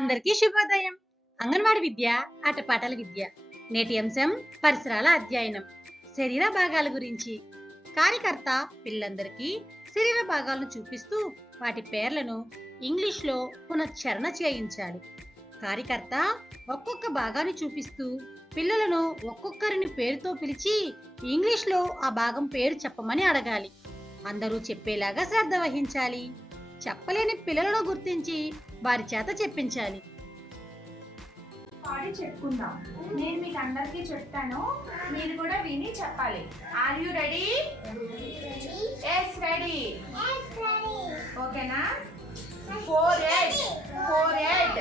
అందరికీ శుభోదయం. అంగన్వాడి విద్య ఆటపాటల విద్య నేటి అంశం పరిసరాల అధ్యయనం. శరీర భాగాల గురించి. కార్యకర్త పిల్లలందరికీ శరీర భాగాలను చూపిస్తూ వాటి పేర్లను ఇంగ్లీష్లో పునశ్చరణ చేయించాలి. కార్యకర్త ఒక్కొక్క భాగాన్ని చూపిస్తూ పిల్లలను ఒక్కొక్కరిని పేరుతో పిలిచి ఇంగ్లీష్లో ఆ భాగం పేరు చెప్పమని అడగాలి. అందరూ చెప్పేలాగా శ్రద్ధ వహించాలి. చెప్పలేని పిల్లలను గుర్తించి వారి చేత చెప్పించాలి. పాడి చెప్పుకుందాం. నేను మీకు అందరికీ చెప్తాను. మీరు కూడా విని చెప్పాలి. Are you ready yes ready ఓకేనా? Forehead forehead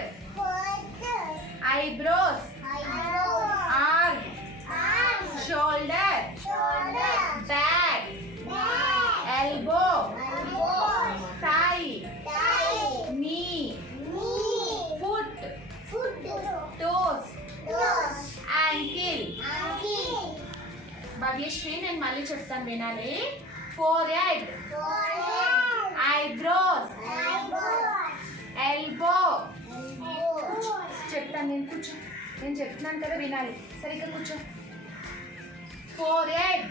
eyebrow Bhavyasri నేను మళ్ళీ చెప్తాను వినాలి. ఫోర్ హెడ్ ఐబ్రోస్ ఎల్బో చెప్తాను నేను కూర్చో. నేను చెప్తున్నాను కదా వినాలి. సరిగ్గా కూర్చో. ఫోర్ హెడ్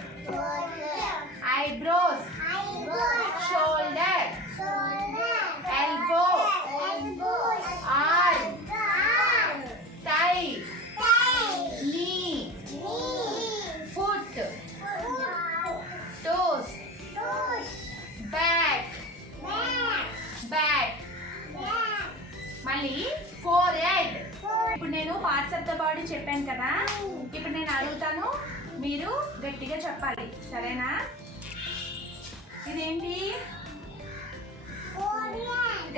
బాడీ చెప్పాను కదా? ఇప్పుడు నేను అడుగుతాను. మీరు గట్టిగా చెప్పాలి. సరేనా? ఇదేంటి?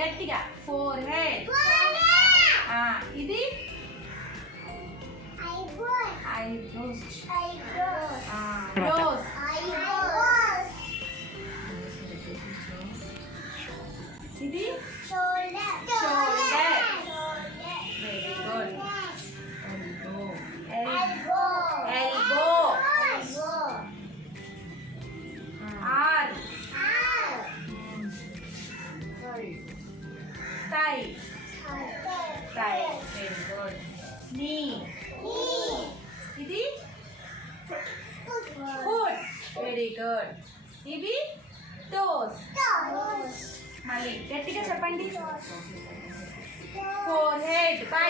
గట్టిగా. Forehead. ఇది? ఇది? Thigh thigh very good knee ఇది ఫుట్ వెరీ గుడ్ ఇవి టోస్ మళ్ళీ గట్టిగా చెప్పండి forehead by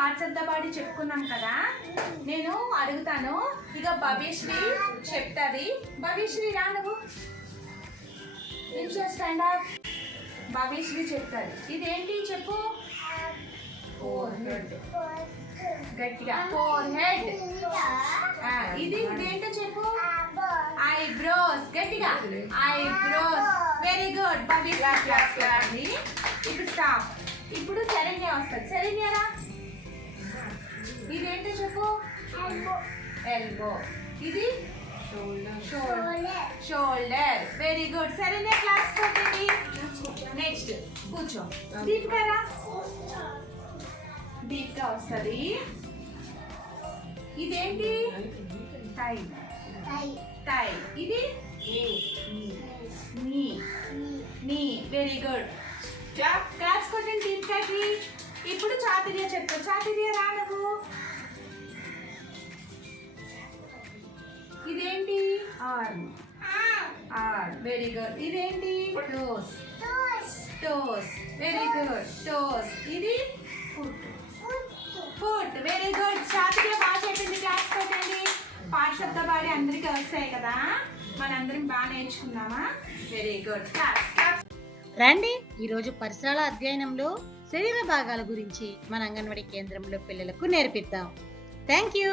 parts body చెప్పుకున్నాం కదా? నేను అడుగుతాను. ఇక భవ్యశ్రీ చెప్తుంది. భవ్యశ్రీ రా నువ్వు. స్టాండ్ అప్ భవ్యశ్రీ చెప్తాది ఇదేంటి చెప్పు? ఫోర్ హెడ్ గట్టిగా. ఫోర్ హెడ్ ఇది ఇదేంటో చెప్పు? ఐబ్రోస్ గట్టిగా. ఐబ్రోస్ వెరీ గుడ్ భవ్యశ్రీ ఇప్పుడు స్టాప్ ఇప్పుడు శరణ్య వస్తుంది శరణ్యరా ఇదేంటో చెప్పు? ఎల్బో ఇది? Shoulder very good Saranya class కొట్టండి నెక్స్ట్ కూర్చో దీపికా రా దీపికా వస్తుంది ఇదేంటి టై టై ఇది knee knee very good claps కొట్టండి దీపికాకి ఇప్పుడు చాతుర్య చెప్తా చాతుర్య రా ఆర్మ్ ఆర్. వెరీ గుడ్ ఇదేంటి? Toes toes very good toes ఇది foot foot very good Chaturya బాగా చెప్పింది క్లాస్ కొట్టండి పాఠశబ్ద బాడీ అందరికీ వస్తాయి కదా? మనందరం బాగా నేర్చుకున్నామా వెరీ గుడ్ క్లాస్ రండి. ఈరోజు పరిసరాల అధ్యయనంలో శరీర భాగాల గురించి మన అంగన్వాడీ కేంద్రంలో పిల్లలకు నేర్పిద్దాం. Thank you